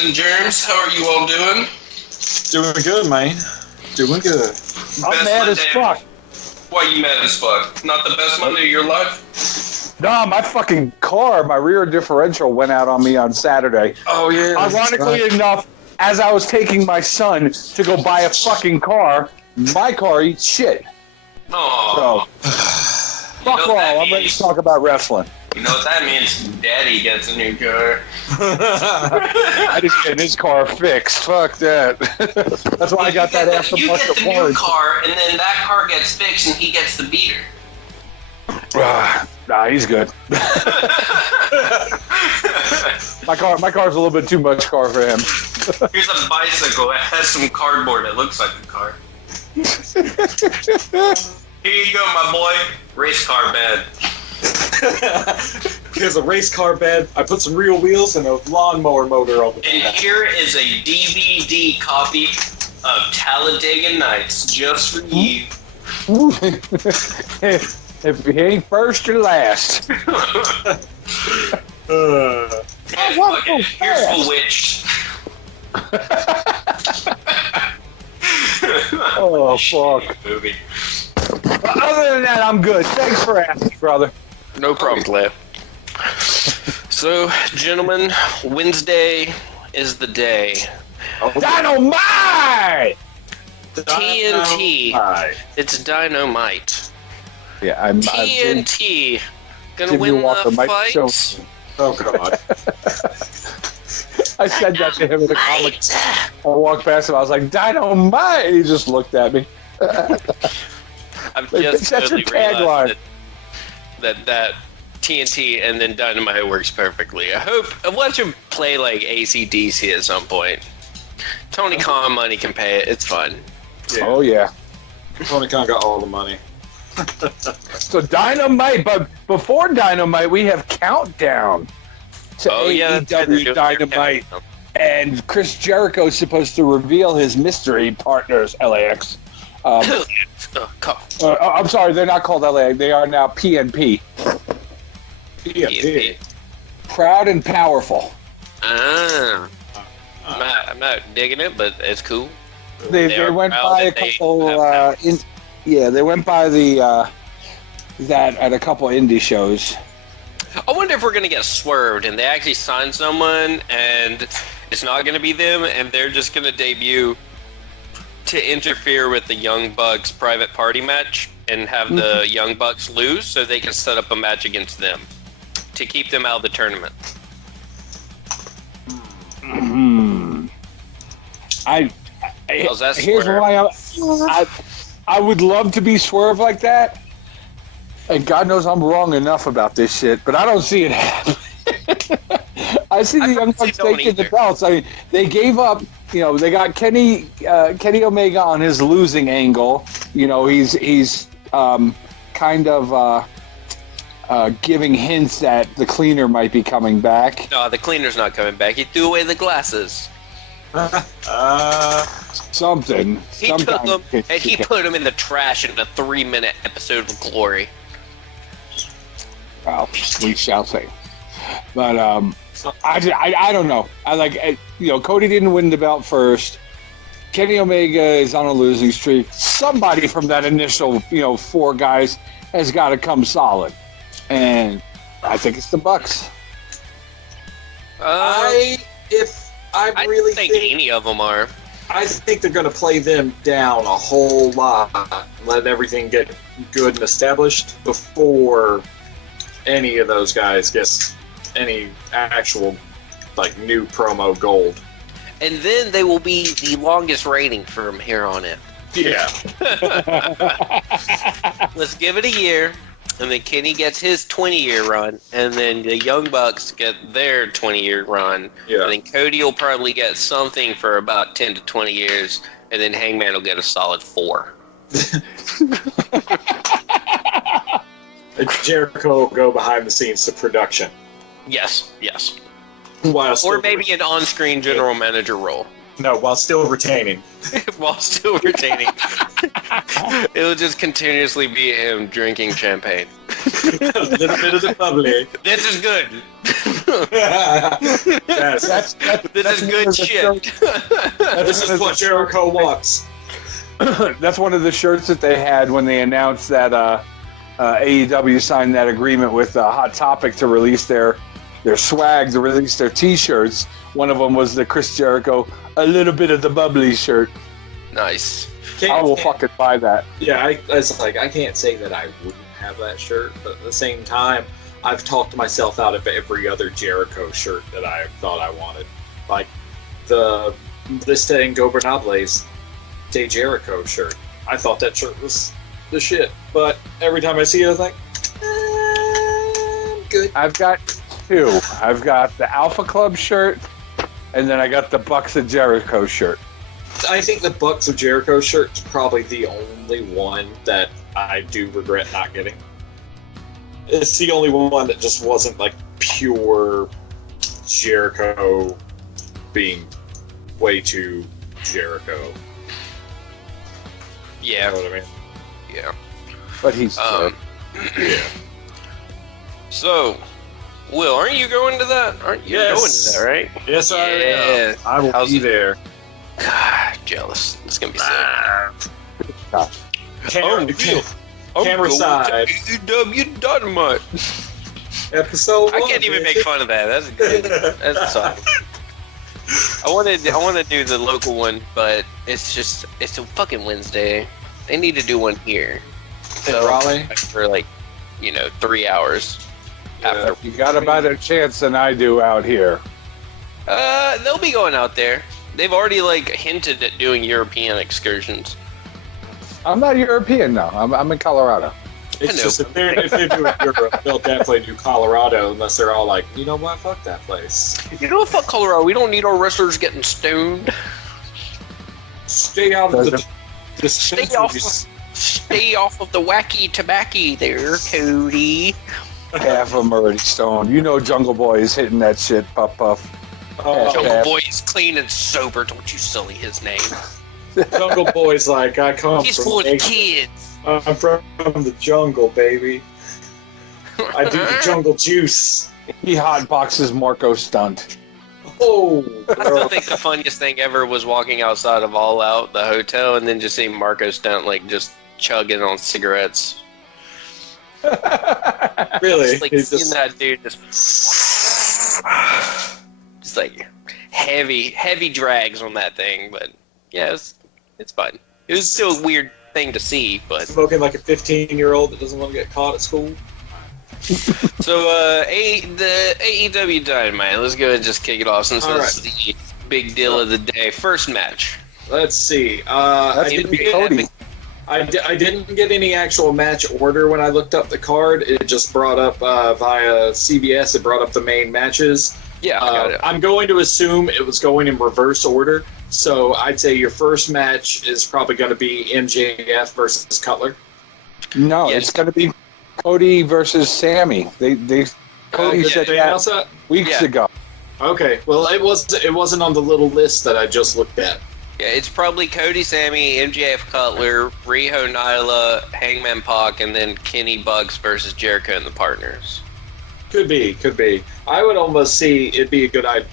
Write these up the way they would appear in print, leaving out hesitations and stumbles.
Ladies and germs, how are you all doing? Doing good, man. Doing good. I'm mad as fuck. Why you mad as fuck? Not the best Monday of your life? No, my fucking car, my rear differential went out on me on Saturday. Oh, yeah. Ironically enough, as I was taking my son to go buy a fucking car, my car eats shit. Oh. So, fuck all. I'm ready to talk about wrestling. You know what that means? Daddy gets a new car. I just get his car fixed. Fuck that. That's why I got that aftermarket You get the new warranty. car, and then that car gets fixed, and he gets the beater. Nah, he's good. My car's a little bit too much car for him. Here's a bicycle. It has some cardboard. It looks like a car. Here you go, my boy. Race car bed. Here's a race car bed. I put some real wheels and a lawnmower motor over there. And here is a DVD copy of Talladega Nights just for you. If he ain't first or last. Here's Bewitched. Oh, fuck. Movie. But other than that, I'm good. Thanks for asking, brother. No problem, Clay. So, gentlemen, Wednesday is the day. Dynamite! TNT. It's Dynamite. Yeah, I'm TNT. Gonna Jimmy win Walker the might fight. Oh, God. I said that to him in the comic. I walked past him. I was like, Dynamite! He just looked at me. I've just That's your totally realized tagline. that TNT and then Dynamite works perfectly. I'll watch him play like AC/DC at some point. Tony Khan money can pay it. It's fun. Yeah. Oh, yeah. Tony Khan got all the money. So Dynamite, but before Dynamite, we have Countdown to AEW Dynamite. And Chris Jericho is supposed to reveal his mystery partners, LAX. I'm sorry, they're not called LAX. They are now PNP. PNP. Proud and Powerful. I'm not digging it, but it's cool. They went by a couple. They went by that at a couple indie shows. I wonder if we're gonna get swerved and they actually sign someone and it's not gonna be them and they're just gonna debut to interfere with the Young Bucks private party match and have the Young Bucks lose so they can set up a match against them to keep them out of the tournament. Here's why I would love to be Swerve like that, and God knows I'm wrong enough about this shit, but I don't see it happen. I see the Young Bucks taking the belts. I mean, they gave up. You know, they got Kenny Omega on his losing angle. You know, he's kind of giving hints that the Cleaner might be coming back. No, the Cleaner's not coming back. He threw away the glasses. Something. He took them and he put them in the trash in a 3-minute episode of Glory. Well, we shall see. But I don't know. Cody didn't win the belt first. Kenny Omega is on a losing streak. Somebody from that initial 4 guys has got to come solid, and I think it's the Bucks. I really think any of them are. I think they're going to play them down a whole lot, let everything get good and established before any of those guys gets any actual new promo gold. And then they will be the longest reigning from here on in. Yeah. Let's give it a year, and then Kenny gets his 20-year run, and then the Young Bucks get their 20-year run. Yeah. And then Cody will probably get something for about 10 to 20 years, and then Hangman will get a solid 4. Jericho will go behind the scenes to production. Yes. Or maybe an on-screen general manager role. No, while still retaining. It'll just continuously be him drinking champagne. A little bit of the bubbly. This is good. Yes. This is good shit. This is what Jericho wants. That's one of the shirts that they had when they announced that AEW signed that agreement with Hot Topic to release their swag, to release their T-shirts. One of them was the Chris Jericho, a little bit of the bubbly shirt. Nice. I will fucking buy that. Yeah, I was like, I can't say that I wouldn't have that shirt, but at the same time, I've talked myself out of every other Jericho shirt that I thought I wanted. Like the Vista Ingobernable's Day Jericho shirt. I thought that shirt was the shit, but every time I see it, I think, I'm good. I've got two. I've got the Alpha Club shirt, and then I got the Bucks of Jericho shirt. I think the Bucks of Jericho shirt is probably the only one that I do regret not getting. It's the only one that just wasn't like pure Jericho being way too Jericho. Yeah. You know what I mean? Yeah. But he's Yeah. So, Will, aren't you going to that? Aren't you Yes. going to that, right? Yes, I Yeah. am. I will be there. God, jealous. It's gonna be sick. Camera side. AEW Dynamite. Episode I one, can't even baby. make fun of that. That's good. That's solid. I want to do the local one, but it's a fucking Wednesday. They need to do one here. In Raleigh? For 3 hours after. You got a better chance than I do out here. They'll be going out there. They've already hinted at doing European excursions. I'm not European now. I'm in Colorado. It's just if they're doing Europe, they'll definitely do Colorado unless they're all like, you know what, fuck that place. You know what? Fuck Colorado. We don't need our wrestlers getting stoned. Stay out of the Stay off of the wacky tobacco there, Cody. Half of them already stoned. You know Jungle Boy is hitting that shit, Puff Puff. Jungle Boy is clean and sober. Don't you sully his name. Jungle Boy's like, I come He's from for the nature. kids. I'm from the jungle, baby. I do the jungle juice. He hotboxes Marco Stunt. Oh, I still think the funniest thing ever was walking outside of All Out, the hotel, and then just seeing Marco Stunt just chugging on cigarettes. really? Just seeing that dude just heavy drags on that thing, but yeah, it's fun. It was still a weird thing to see, but Smoking like a 15-year-old that doesn't want to get caught at school. so the AEW Dynamite. Let's go ahead and just kick it off since that's the big deal of the day. First match. Let's see. I didn't get any actual match order when I looked up the card. It just brought up via CBS. It brought up the main matches. Yeah, I got it. I'm going to assume it was going in reverse order. So I'd say your first match is probably going to be MJF versus Cutler. No, Yes. it's going to be Cody versus Sammy. Cody said they that announce that? weeks Yeah. ago. Okay, well it wasn't on the little list that I just looked at. Yeah, it's probably Cody, Sammy, MJF, Cutler, Riho, Nyla, Hangman Pac, and then Kenny Bucks versus Jericho and the Partners. Could be. I would almost see it'd be a good idea.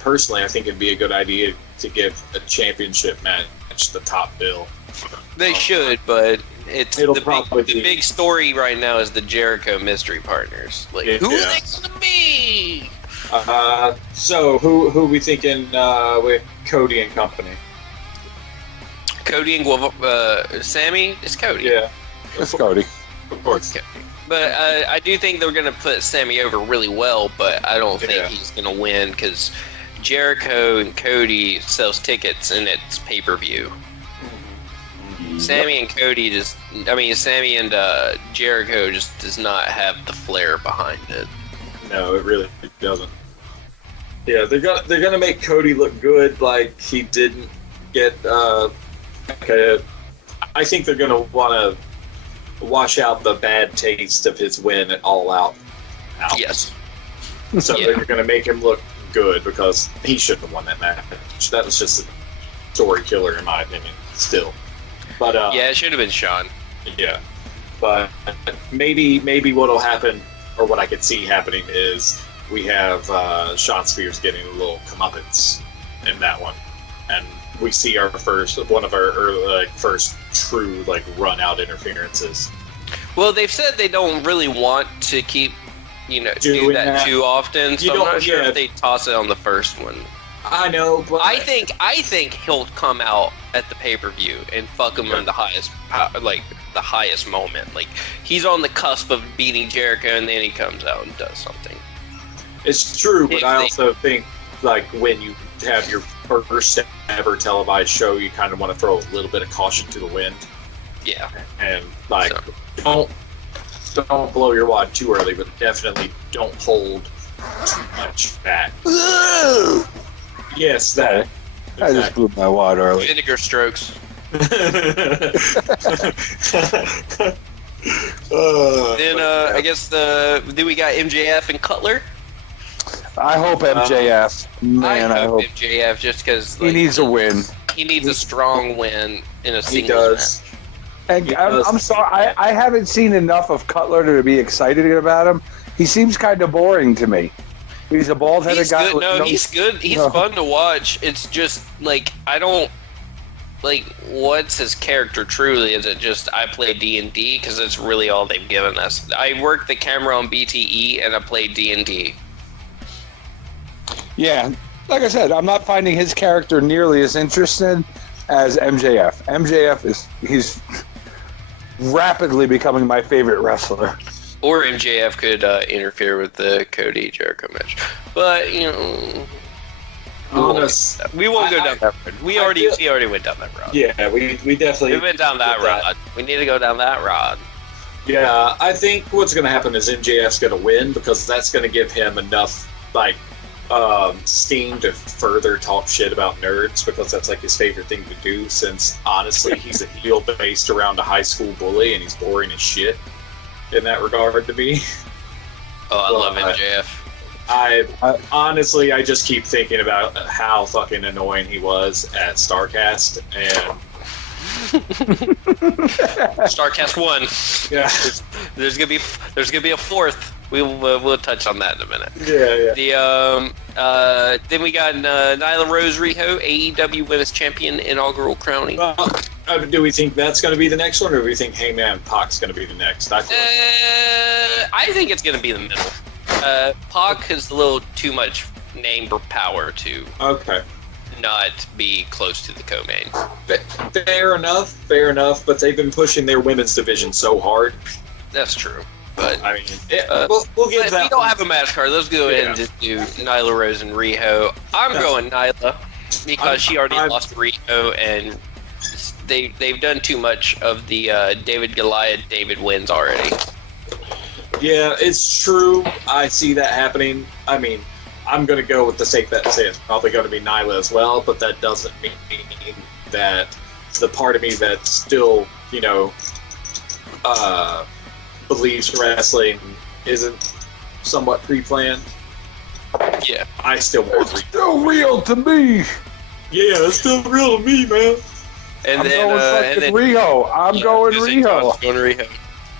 Personally, I think it'd be a good idea to give a championship match the top bill. They should, but It'll probably the be- big story right now is the Jericho Mystery Partners. Who are they gonna be? So who we thinking with Cody and company? Cody and Sammy? It's Cody. Yeah, It's Cody. of course. But I do think they're going to put Sammy over really well, but I don't think Yeah. he's going to win because Jericho and Cody sells tickets and it's pay-per-view. Sammy and Sammy and Jericho just does not have the flair behind it. No, it really doesn't. Yeah, they're gonna make Cody look good, like he didn't get. I think they're gonna want to wash out the bad taste of his win at All Out. Yes. So Yeah. they're gonna make him look good because he shouldn't have won that match. That was just a story killer in my opinion. Still, but Yeah, it should have been Sean. yeah. But maybe what'll happen, or what I could see happening, is we have Sean Spears getting a little comeuppance in that one, and we see one of our first true run out interferences. Well, they've said they don't really want to keep do that too often, so I'm not sure if they toss it on the first one. I know, but I think he'll come out at the pay-per-view and fuck him in the highest moment. He's on the cusp of beating Jericho, and then he comes out and does something. It's true, but I also think when you have your first ever televised show, you kind of want to throw a little bit of caution to the wind. Yeah, and don't blow your wad too early, but definitely don't hold too much back. Yes, that. Exactly. I just blew my wad early. Vinegar strokes. Then I guess do we got MJF and Cutler? I hope MJF. I hope MJF just because he needs a win. He needs a strong win in a singles match. And I'm sorry, I haven't seen enough of Cutler to be excited about him. He seems kind of boring to me. He's a bald-headed guy. He's good. He's fun to watch. It's just I don't what's his character truly? Is it just I play D&D? Because that's really all they've given us. I work the camera on BTE and I play D&D. Yeah, like I said, I'm not finding his character nearly as interesting as MJF. He's rapidly becoming my favorite wrestler. Or MJF could interfere with the Cody Jericho match, but we won't go down that road. We already went down that road. Yeah, we definitely went down that road. We need to go down that road. Yeah, I think what's going to happen is MJF's going to win because that's going to give him enough steam to further talk shit about nerds because that's his favorite thing to do. Since honestly, he's a heel based around a high school bully and he's boring as shit in that regard to me. Oh, I love MJF. I honestly, I just keep thinking about how fucking annoying he was at StarCast and StarCast 1. Yeah, there's gonna be a fourth. We'll touch on that in a minute. Yeah. Then we got Nyla Rose Riho, AEW Women's Champion inaugural crowning. Do we think that's going to be the next one, or do we think Hangman Pac's going to be the next? I think it's going to be the middle. Pac has a little too much name or power to not be close to the co-main. Fair enough. But they've been pushing their women's division so hard. That's true. But I mean, we'll get that. If we don't have a match card, let's go ahead and just do Nyla Rose and Riho. I'm going Nyla because she already lost Riho, and they've done too much of the David wins already. Yeah, it's true. I see that happening. I mean, I'm going to go with the safe bet and say it's probably going to be Nyla as well, but that doesn't mean that the part of me that still, believes wrestling isn't somewhat pre-planned. Yeah. I still want It's still real to me. Yeah, it's still real to me, man. I'm going Riho. I'm going Riho.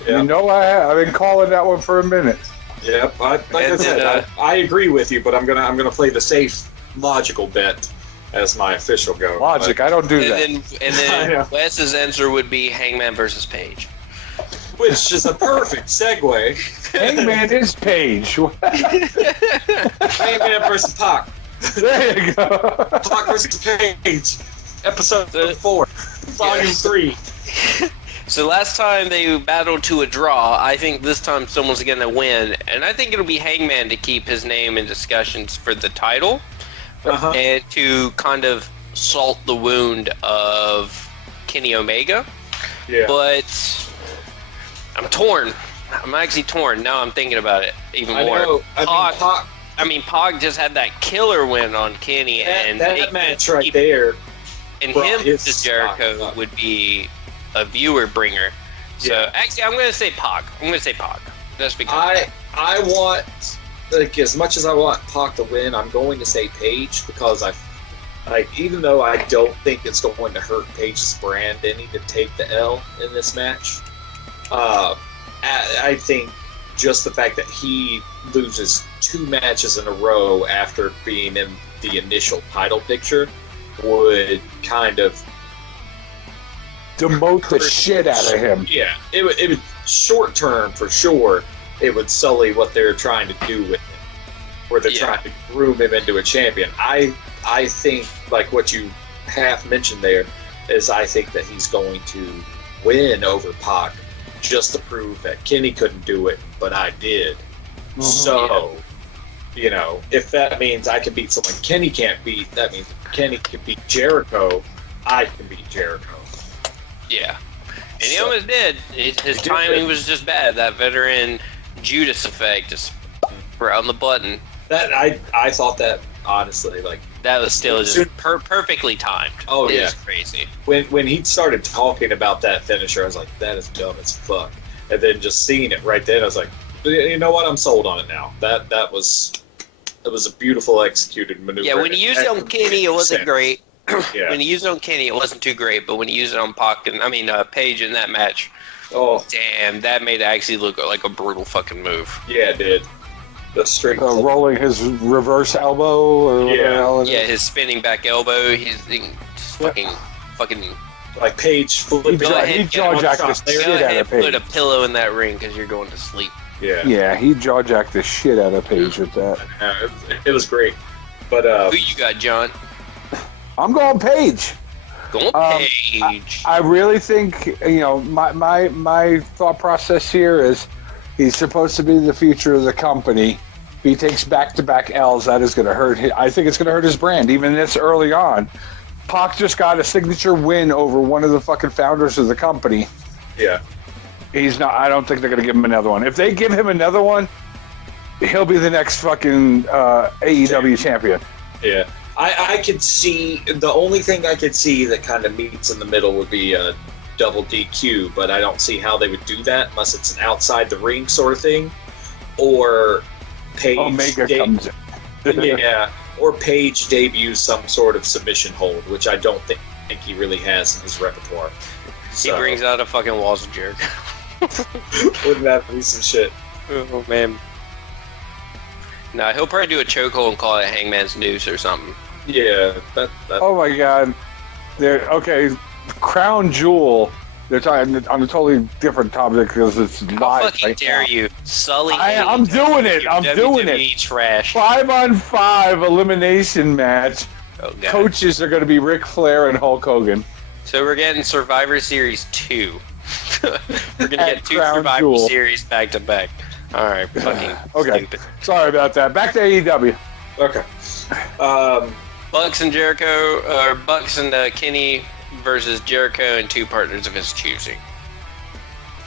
Yeah. I've been calling that one for a minute. Yep. I agree with you, but I'm gonna play the safe, logical bet as my official go. Logic, I don't do that. And then Wes's answer would be Hangman versus Paige. Which is a perfect segue. Hangman is Paige. Hangman versus Pac. There you go. Pac versus Paige. Episode 4. Volume 3. So last time they battled to a draw. I think this time someone's going to win. And I think it'll be Hangman to keep his name in discussions for the title. And to kind of salt the wound of Kenny Omega. Yeah. But I'm torn. I'm actually torn. Now I'm thinking about it even more. Pac just had that killer win on Kenny. That match right there. And him versus Jericho would be a viewer bringer. So actually, I'm going to say Pac. Just because I want, as much as I want Pac to win, I'm going to say Paige because even though I don't think it's going to hurt Paige's brand any to take the L in this match, I think just the fact that he loses 2 matches in a row after being in the initial title picture would kind of demote the shit out of him. Yeah, it would short term for sure. It would sully what they're trying to do with him, where they're trying to groom him into a champion. I think, like what you half mentioned there, is I think that he's going to win over Pac just to prove that Kenny couldn't do it, but I did. Mm-hmm. So, you know, if that means I can beat someone Kenny can't beat, that means Kenny can beat Jericho, I can beat Jericho. Yeah. And he almost did. His timing was just bad. That veteran Judas effect, just around the button. That I thought that, honestly, like, that was still just perfectly timed. Oh, it yeah. was crazy. When he started talking about that finisher, I was like, that is dumb as fuck. And then just seeing it right then, I was like, you know what? I'm sold on it now. It was a beautiful executed maneuver. Yeah, when he used it on Kenny, it wasn't great. Yeah. When he used it on Kenny, it wasn't too great. But when he used it on Paige in that match, damn, that made it actually look like a brutal fucking move. Yeah, it did. The straight rolling his reverse elbow or whatever. Yeah, his spinning back elbow. He's fucking. Like Paige flipping. He jaw-jacked the shit out of Paige. Put a pillow in that ring because you're going to sleep. Yeah, he jaw-jacked the shit out of Paige with that. It was great. But who you got, John? I'm going Paige. Going Paige. I really think, you know, my thought process here is he's supposed to be the future of the company. If he takes back-to-back L's, that is going to hurt. I think it's going to hurt his brand, even this early on. Pac just got a signature win over one of the fucking founders of the company. Yeah. He's not. I don't think they're going to give him another one. If they give him another one, he'll be the next fucking AEW champion. Yeah. I could see, the only thing I could see that kind of meets in the middle would be a double DQ, but I don't see how they would do that unless it's an outside the ring sort of thing, or Paige Omega comes in. Yeah, or Paige debuts some sort of submission hold, which I don't think he really has in his repertoire. He brings out a fucking walls of jerk. Wouldn't that be some shit? Oh man. No, he'll probably do a chokehold and call it Hangman's Noose or something. Yeah, that. Oh my god. Crown Jewel. They're talking on a totally different topic because it's live. How fucking dare you, Sully? I'm doing it. I'm doing it. Trash. 5-on-5 elimination match. Oh, God. Coaches are going to be Ric Flair and Hulk Hogan. So we're getting Survivor Series 2. We're going to get 2 Crown Survivor Jewel. Series back to back. All right, fucking okay. stupid. Sorry about that. Back to AEW. Okay. Bucks and Jericho, or Bucks and Kenny versus Jericho and 2 partners of his choosing.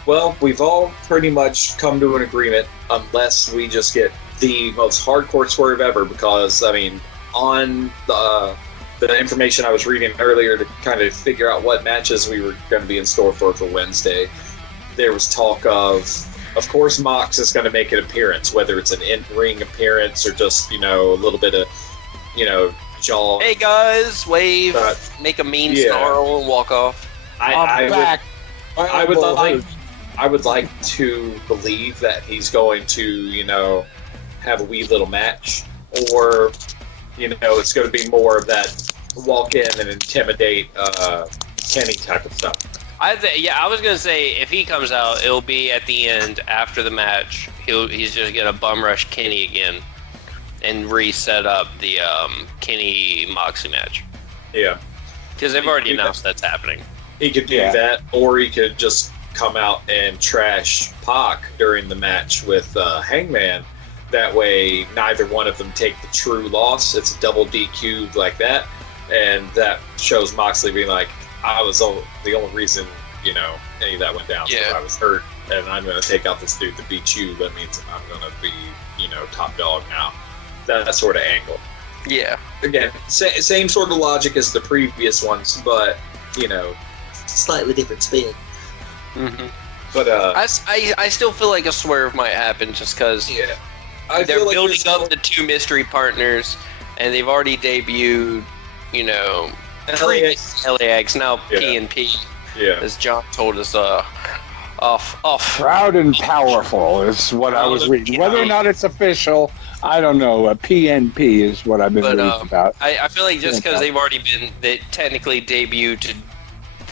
Well, we've all pretty much come to an agreement, unless we just get the most hardcore swerve ever, because, I mean, on the information I was reading earlier to kind of figure out what matches we were going to be in store for Wednesday, there was talk of course, Mox is going to make an appearance, whether it's an in-ring appearance or just, you know, a little bit of, you know, jaw. Hey guys, wave, make a mean snarl and walk off. I'm back. I would like to believe that he's going to, you know, have a wee little match, or, you know, it's going to be more of that walk in and intimidate Kenny type of stuff. I was gonna say if he comes out, it'll be at the end after the match. He's just gonna bum rush Kenny again and reset up the Kenny Moxley match. Yeah, because they've already announced that's happening. He could do that, or he could just come out and trash Pac during the match with Hangman. That way, neither one of them take the true loss. It's a double DQ like that, and that shows Moxley being like, I was the only reason, you know, any of that went down. So I was hurt, and I'm going to take out this dude to beat you. That means I'm going to be, you know, top dog now. That sort of angle. Yeah. Again, same sort of logic as the previous ones, but, you know, slightly different spin. Mm-hmm. But I still feel like a swerve might happen just because they're building up the 2 mystery partners, and they've already debuted, you know, LAX, now P&P, as John told us Proud and powerful is what I was reading. Whether or not it's official, I don't know. PNP is what I've been reading about. I feel like just because they've already been technically debuted,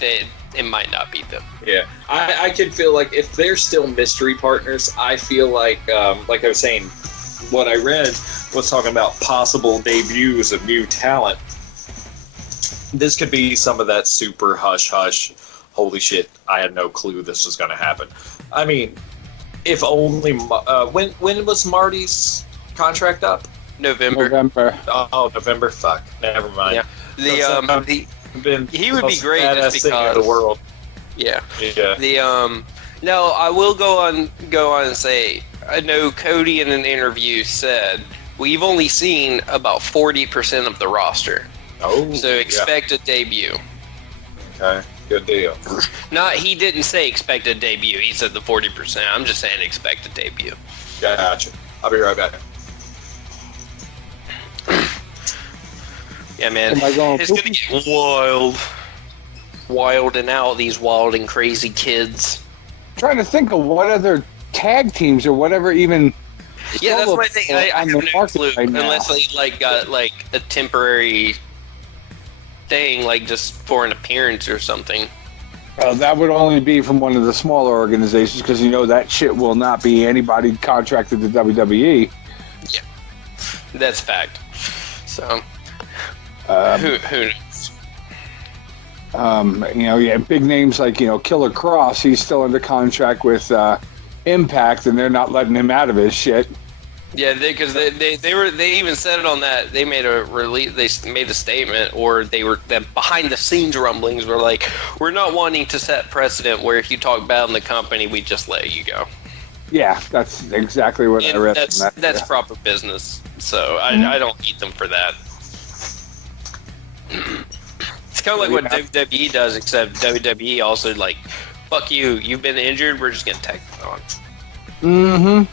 it might not be them. Yeah, I could feel like if they're still mystery partners, I feel like I was saying, what I read was talking about possible debuts of new talent. This could be some of that super hush-hush, holy shit, I had no clue this was going to happen. I mean, if only... when was Marty's contract up? November. Oh, November? Fuck. Never mind. Yeah. He would be great just because... of the world. Yeah. No, I will go on and say, I know Cody in an interview said, we've only seen about 40% of the roster. Oh, so expect a debut. Okay, good deal. He didn't say expect a debut. He said the 40%. I'm just saying expect a debut. Gotcha. I'll be right back. Yeah, man. It's going to get wild. Wild and out, these wild and crazy kids. I'm trying to think of what other tag teams or whatever even... Yeah, that's my thing. I have no clue. Right, unless they got a temporary thing, just for an appearance or something. That would only be from one of the smaller organizations, because that shit will not be anybody contracted to WWE. Yeah, that's fact. So, who knows? Big names like Killer Cross. He's still under contract with Impact, and they're not letting him out of his shit. Yeah, because they even said it on that. They made a release. They made a statement, or the behind the scenes rumblings were like, we're not wanting to set precedent where if you talk bad on the company, we just let you go. Yeah, that's exactly what I read. That's proper business. So I don't need them for that. It's kind of like what WWE does, except WWE also fuck you. You've been injured. We're just gonna tag you on. Mm-hmm.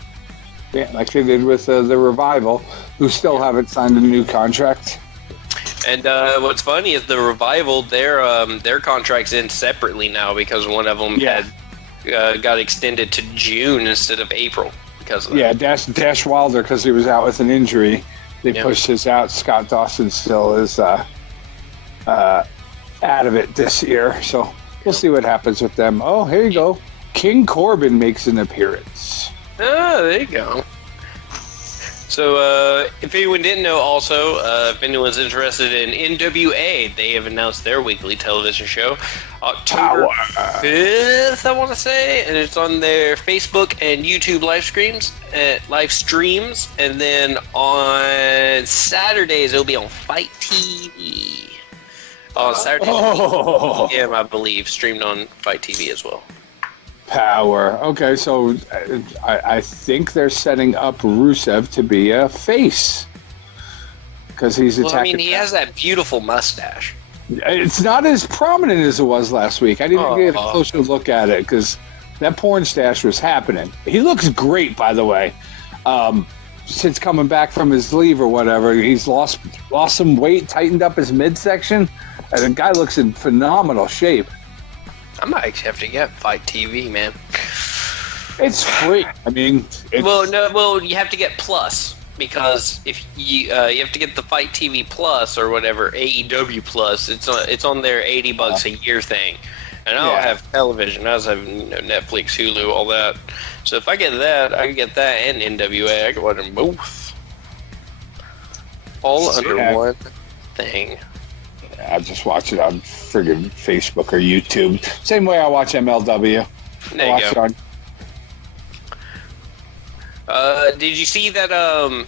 Yeah, like they did with the Revival, who still haven't signed a new contract. And what's funny is the Revival, their contracts end separately now because one of them got extended to June instead of April because of that. Yeah, Dash Wilder, because he was out with an injury, they pushed his out. Scott Dawson still is out of it this year, so we'll see what happens with them. Oh, here you go. King Corbin makes an appearance. Oh, there you go. So, if anyone didn't know, also, if anyone's interested in NWA, they have announced their weekly television show, October 5th, I want to say, and it's on their Facebook and YouTube live streams, and then on Saturdays it'll be on Fight TV. On Saturday, I believe, streamed on Fight TV as well. Power. Okay, so I think they're setting up Rusev to be a face because he's attacking. Well, I mean, he has that beautiful mustache. It's not as prominent as it was last week. I didn't get a closer look at it because that porn stash was happening. He looks great, by the way. Since coming back from his leave or whatever, he's lost some weight, tightened up his midsection, and the guy looks in phenomenal shape. I might actually have to get Fight TV, man. It's free. I mean, you have to get Plus because if you have to get the Fight TV Plus or whatever AEW Plus. It's on their $80 a year thing, and I don't have television. I just have Netflix, Hulu, all that. So if I get that, I can get that and NWA. I can watch them both, all under one thing. I just watch it on friggin' Facebook or YouTube. Same way I watch MLW. There you go. Did you see that,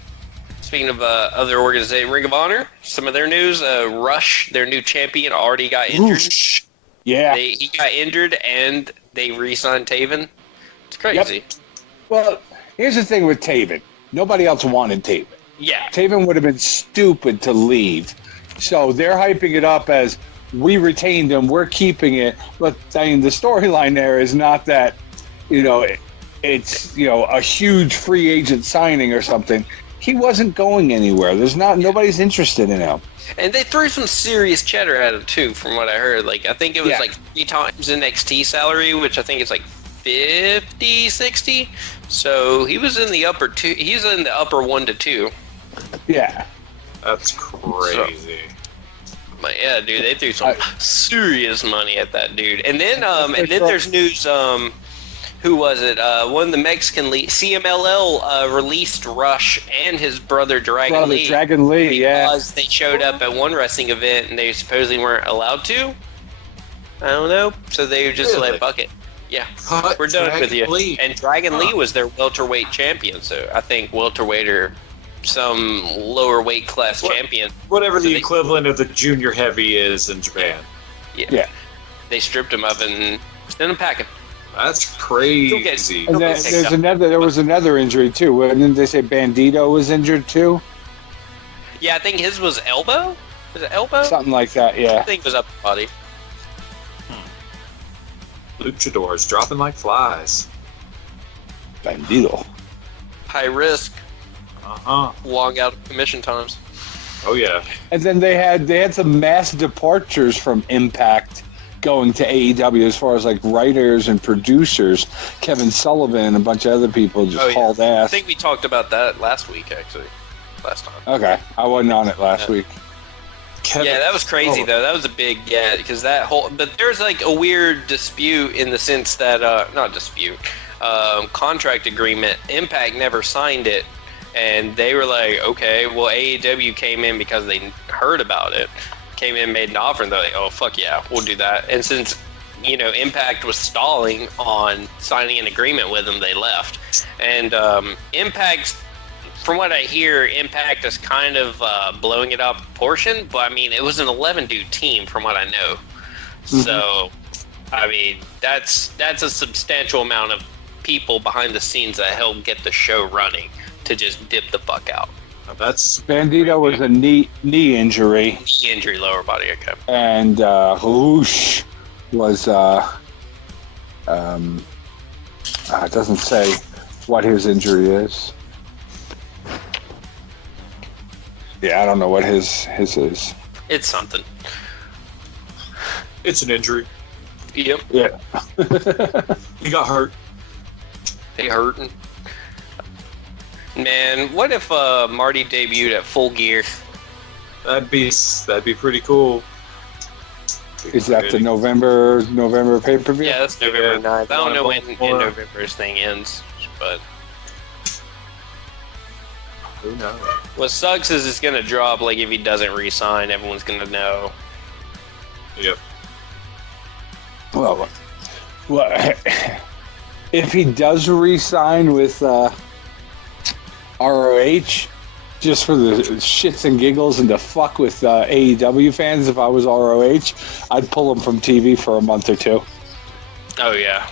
speaking of other organizations, Ring of Honor, some of their news, Rush, their new champion, already got injured. Oosh. Yeah. He got injured, and they re-signed Taven. It's crazy. Yep. Well, here's the thing with Taven. Nobody else wanted Taven. Yeah. Taven would have been stupid to leave. So they're hyping it up as we retained him, we're keeping it. But I mean, the storyline there is not that, it's a huge free agent signing or something. He wasn't going anywhere. Nobody's interested in him. And they threw some serious cheddar at him too, from what I heard. I think it was 3 times NXT salary, which I think is 50, 60. So he was in the upper two. He's in the upper 1 to 2. Yeah. That's crazy. But yeah, dude, they threw some serious money at that dude. And then there's news. Who was it? One of the Mexican league, CMLL, released Rush and his brother Dragon Lee. Dragon Lee, because they showed up at one wrestling event and they supposedly weren't allowed to. I don't know. So they just let bucket. Yeah, we're done with you. Lee. And Dragon Lee was their welterweight champion. So I think welterweight or some lower weight class champion. Whatever the equivalent of the junior heavy is in Japan. Yeah. They stripped him of and sent him packing. That's crazy. And there was another injury too. Didn't they say Bandito was injured too? Yeah, I think his was elbow. Was it elbow? Something like that. Yeah. I think it was upper body. Luchadors dropping like flies. Bandito. High risk. Long out of commission times. Oh yeah. And then they had some mass departures from Impact going to AEW as far as like writers and producers. Kevin Sullivan and a bunch of other people just hauled ass. I think we talked about that last week, actually. Last time. Okay. I wasn't on it last week. Yeah, that was crazy, though. That was a big because that whole... But there's like a weird dispute in the sense that... not dispute. Contract agreement. Impact never signed it. And they were like, okay, well, AEW came in because they heard about it. Came in, made an offer, and they're like, oh, fuck yeah, we'll do that. And since, Impact was stalling on signing an agreement with them, they left. And Impact, from what I hear, Impact is kind of blowing it out of proportion, but, I mean, it was an 11-dude team, from what I know. Mm-hmm. So, I mean, that's a substantial amount of people behind the scenes that helped get the show running to just dip the fuck out. That's Bandito was a knee injury. Knee injury, lower body, okay. And Whoosh was it doesn't say what his injury is. Yeah, I don't know what his is. It's something. It's an injury. Yep. Yeah. He got hurt. He hurting. Man, what if Marty debuted at Full Gear? That'd be pretty cool. Is that the November pay-per-view? Yeah, that's November 9th. I don't know when in November this thing ends, but... Who knows? What sucks is it's going to drop, like, if he doesn't re-sign, everyone's going to know. Yep. Well, if he does re-sign with... ROH, just for the shits and giggles and to fuck with AEW fans. If I was ROH, I'd pull him from TV for a month or two. Oh yeah,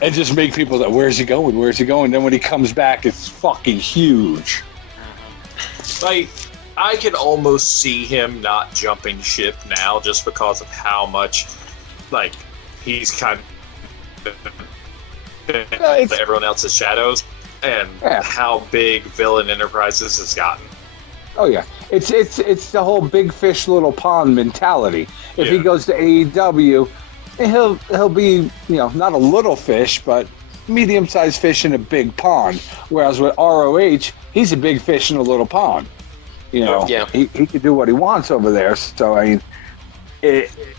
and just make people that where's he going? Where's he going? Then when he comes back, it's fucking huge. Like I can almost see him not jumping ship now, just because of how much like he's kind of everyone else's shadows. And how big Villain Enterprises has gotten. Oh yeah, it's the whole big fish, little pond mentality. If he goes to AEW, he'll be not a little fish, but medium-sized fish in a big pond. Whereas with ROH, he's a big fish in a little pond. He could do what he wants over there. So I mean,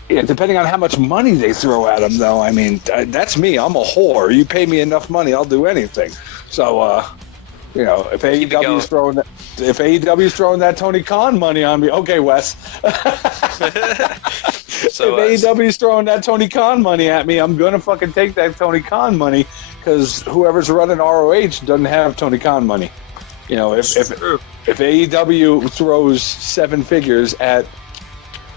depending on how much money they throw at him, though, I mean, that's me. I'm a whore. You pay me enough money, I'll do anything. So, if AEW's throwing that Tony Khan money on me, okay, Wes. So, if AEW's throwing that Tony Khan money at me, I'm gonna fucking take that Tony Khan money because whoever's running ROH doesn't have Tony Khan money. If AEW throws 7 figures at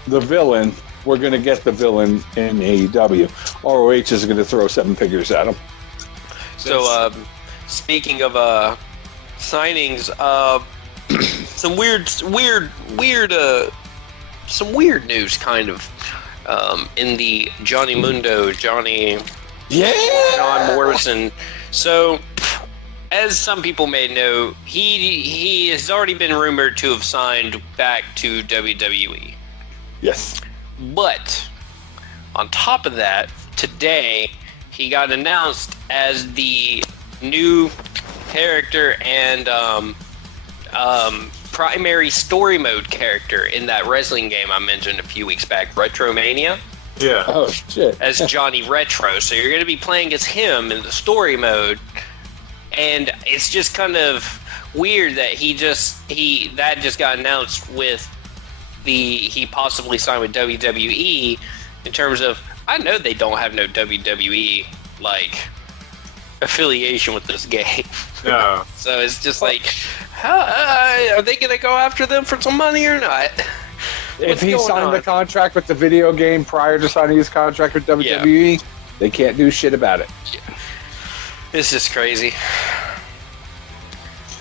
the Villain, we're going to get the Villain in AEW. ROH is going to throw 7 figures at him. So, speaking of signings, some weird news, kind of, in the Johnny John Morrison. So, as some people may know, he has already been rumored to have signed back to WWE. Yes. But on top of that, today he got announced as the new character and primary story mode character in that wrestling game I mentioned a few weeks back, Retromania. Yeah. Oh shit. As Johnny Retro. So you're going to be playing as him in the story mode, and it's just kind of weird that that just got announced with he possibly signed with WWE. In terms of, I know they don't have no WWE like affiliation with this game. No. So it's just like, how are they going to go after them for some money or not? If he signed the contract with the video game prior to signing his contract with WWE, they can't do shit about it. Yeah. This is crazy.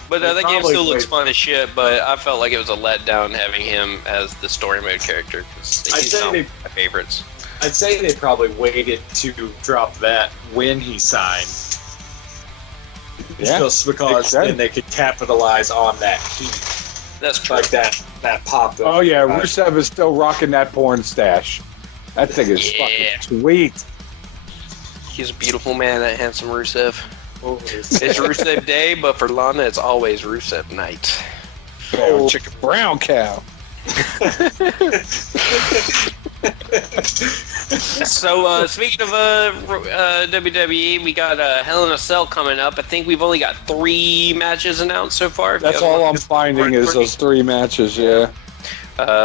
But that game still looks fun as shit, but I felt like it was a letdown having him as the story mode character. He's not my favorites. I'd say they probably waited to drop that when he signed. Yeah, just because then they could capitalize on that heat. That's true. Like that popped up. Oh yeah, Rusev is still rocking that porn stash. That thing is fucking sweet. He's a beautiful man, that handsome Rusev. Oh, it's Rusev Day, but for Lana, it's always Rusev Night. Oh, chicken brown cow. So, speaking of WWE, we got Hell in a Cell coming up. I think we've only got 3 matches announced so far. That's all I'm finding is those 3 matches, yeah.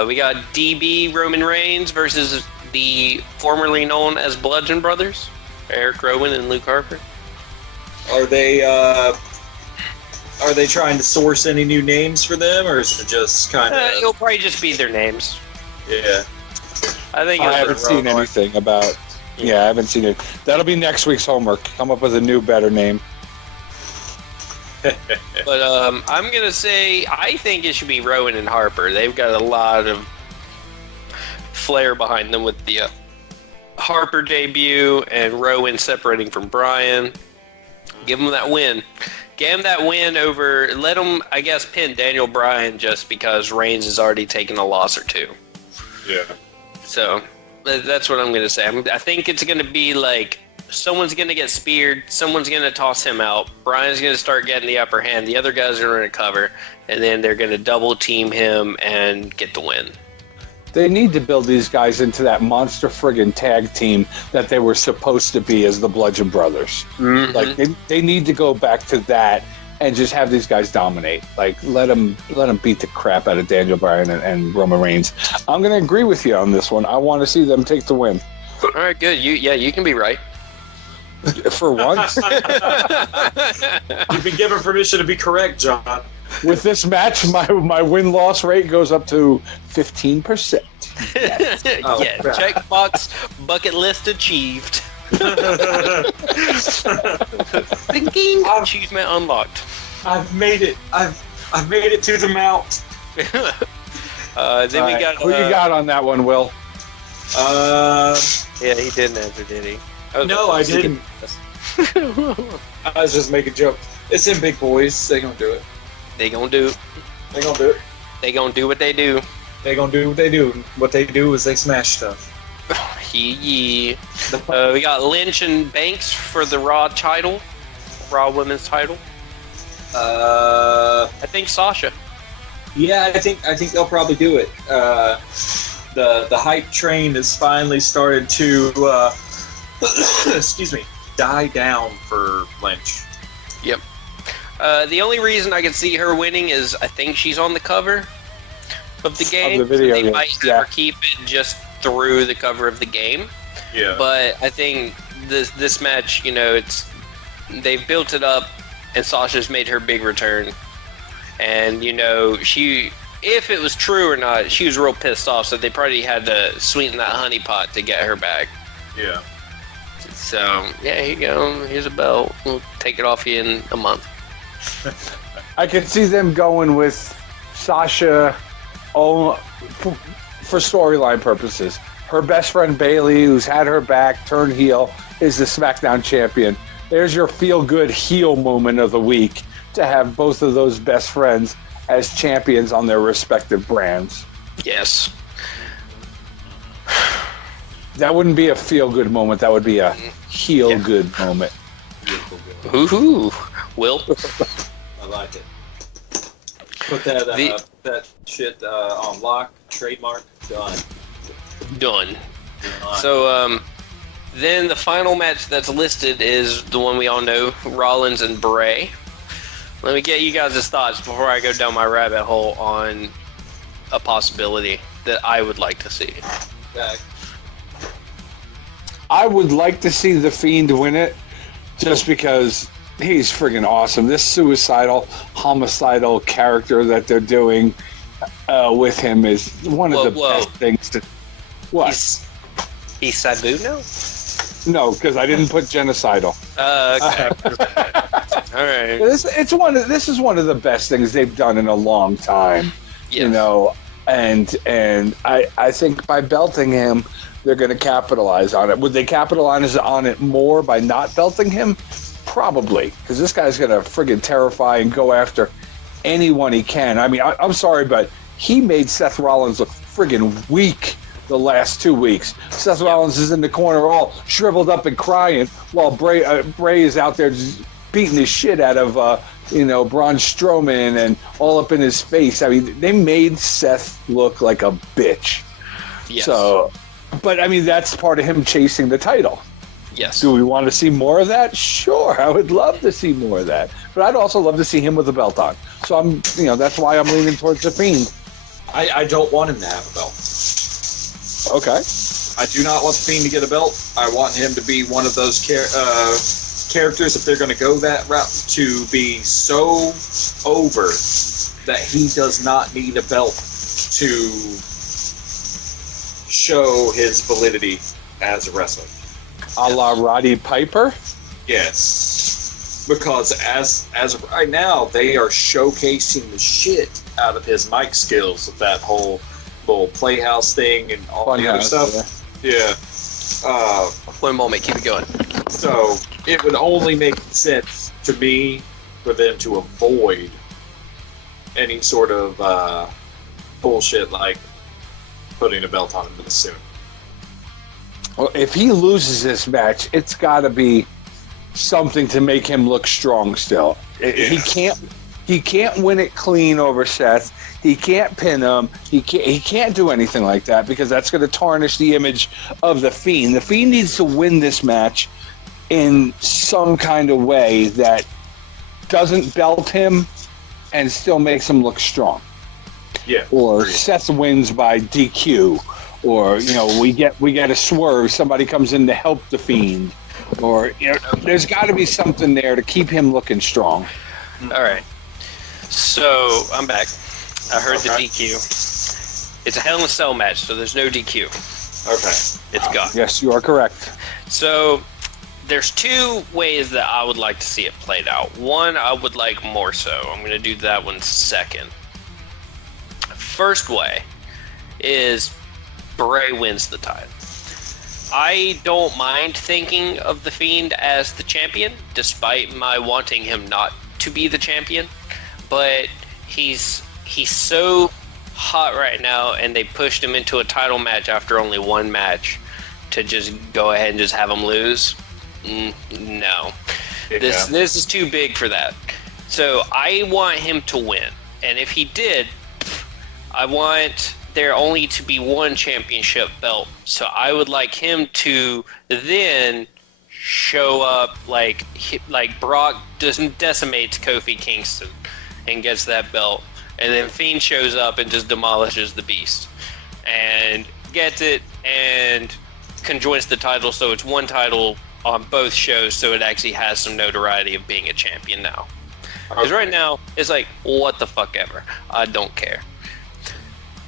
We got DB Roman Reigns versus the formerly known as Bludgeon Brothers, Eric Rowan and Luke Harper. Are they trying to source any new names for them, or is it just kind of? It'll probably just be their names. Yeah. I think I haven't seen anything about. Yeah, I haven't seen it. That'll be next week's homework. Come up with a new, better name. But I'm gonna say I think it should be Rowan and Harper. They've got a lot of flair behind them with the Harper debut and Rowan separating from Bryan. Give them that win. Give him that win over. Let him, I guess, pin Daniel Bryan just because Reigns has already taken a loss or 2. Yeah. So that's what I'm going to say. I think it's going to be like someone's going to get speared, someone's going to toss him out, Bryan's going to start getting the upper hand, the other guys are going to recover, and then they're going to double team him and get the win. They need to build these guys into that monster friggin' tag team that they were supposed to be as the Bludgeon Brothers. Mm-hmm. Like they need to go back to that and just have these guys dominate. Like let them beat the crap out of Daniel Bryan and Roman Reigns. I'm going to agree with you on this one. I want to see them take the win. All right, good. You can be right. For once. You've been given permission to be correct, John. With this match, my win-loss rate goes up to 15%. Yes. Oh, yeah, crap. checkbox, bucket list achieved. Thinking achievement unlocked. I've made it. I've made it to the mount. Then All we right, got who you got on that one, Will? Yeah, he didn't answer, did he? No, I didn't. I was just making a joke. It's in Big Boys. They gonna do it. They gonna do. They gonna do it. They gonna do what they do. They gonna do what they do. What they do is they smash stuff. We got Lynch and Banks for the Raw title, Raw Women's title. I think Sasha. Yeah, I think they'll probably do it. The hype train has finally started to excuse me, die down for Lynch. Yep. The only reason I can see her winning is I think she's on the cover of the game. Of the video, they yeah. might have her keep it just through the cover of the game. Yeah. But I think this match, they've built it up, and Sasha's made her big return. And if it was true or not, she was real pissed off. So they probably had to sweeten that honey pot to get her back. Yeah. So yeah, here you go. Here's a belt. We'll take it off you in a month. I can see them going with Sasha for storyline purposes. Her best friend Bayley, who's had her back, turned heel, is the SmackDown champion. There's your feel-good heel moment of the week to have both of those best friends as champions on their respective brands. Yes. That wouldn't be a feel-good moment. That would be a heel good moment. Beautiful good. Ooh, Will. I like it. Put that that shit on lock, trademark, done. Done. So, then the final match that's listed is the one we all know, Rollins and Bray. Let me get you guys' thoughts before I go down my rabbit hole on a possibility that I would like to see. Zack. I would like to see The Fiend win it, just because he's friggin' awesome. This suicidal, homicidal character that they're doing with him is one of the best things to... What? He's Sabu now? No, because I didn't put genocidal. Okay. All right. This is one of the best things they've done in a long time. Yes. You know, and I think by belting him, they're going to capitalize on it. Would they capitalize on it more by not belting him? Probably, because this guy's going to friggin' terrify and go after anyone he can. I mean, I'm sorry, but he made Seth Rollins look friggin' weak the last 2 weeks. Seth Rollins is in the corner all shriveled up and crying, while Bray is out there just beating the shit out of Braun Strowman and all up in his face. I mean, they made Seth look like a bitch. Yes. So, but I mean, that's part of him chasing the title. Yes. Do we want to see more of that? Sure, I would love to see more of that. But I'd also love to see him with the belt on. So that's why I'm leaning towards the Fiend. I don't want him to have a belt. Okay. I do not want the Fiend to get a belt. I want him to be one of those characters, if they're going to go that route, to be so over that he does not need a belt to show his validity as a wrestler. A la Roddy Piper? Yes. Because as of right now, they are showcasing the shit out of his mic skills with that whole little Playhouse thing and all the other stuff. Yeah. One moment, keep it going. So it would only make sense to me for them to avoid any sort of bullshit like putting a belt on him this soon. Well, if he loses this match, it's got to be something to make him look strong still. Yeah. He can't win it clean over Seth. He can't pin him. He can't do anything like that, because that's going to tarnish the image of the Fiend. The Fiend needs to win this match in some kind of way that doesn't belt him and still makes him look strong. Yeah. Or Seth wins by DQ, or we get a swerve. Somebody comes in to help the Fiend, or there's got to be something there to keep him looking strong. All right. So I'm back. I heard the DQ. It's a Hell in a Cell match, so there's no DQ. Okay. It's gone. Yes, you are correct. So there's two ways that I would like to see it played out. One, I would like more so. I'm going to do that one second. First way is Bray wins the title. I don't mind thinking of The Fiend as the champion, despite my wanting him not to be the champion. But he's so hot right now, and they pushed him into a title match after only one match to just go ahead and just have him lose. No. Yeah. This is too big for that. So I want him to win. And if he did, I want there only to be one championship belt. So I would like him to then show up like Brock decimates Kofi Kingston and gets that belt. And then Fiend shows up and just demolishes the Beast. And gets it and conjoins the title, so it's one title on both shows, so it actually has some notoriety of being a champion now. Because right now, it's like, what the fuck ever. I don't care.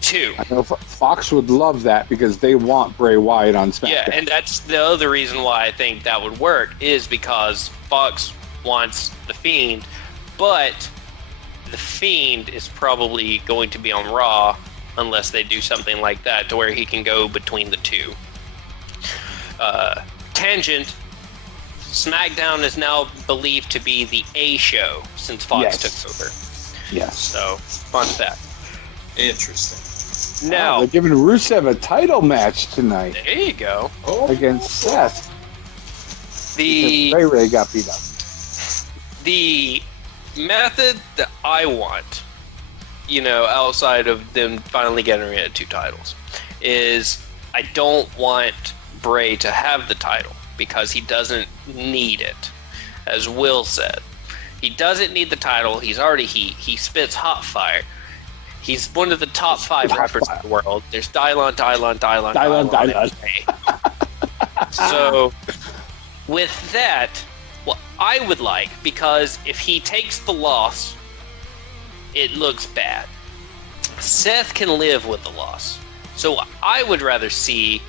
Two. I know Fox would love that because they want Bray Wyatt on SmackDown. Yeah, and that's the other reason why I think that would work, is because Fox wants The Fiend, but The Fiend is probably going to be on Raw unless they do something like that to where he can go between the two. Tangent, SmackDown is now believed to be the A show since Fox took over. Yes. So, fun fact. Interesting. Now, they're giving Rusev a title match tonight there you go. against Seth. Ray Ray got beat up. The method that I want, outside of them finally getting rid of 2 titles, is I don't want Bray to have the title because he doesn't need it. As Will said, he doesn't need the title. He's already heat. He spits hot fire. He's one of the top 5 wrestlers in the world. There's Dylon. So, with that, what I would like, because if he takes the loss, it looks bad. Seth can live with the loss. So I would rather see,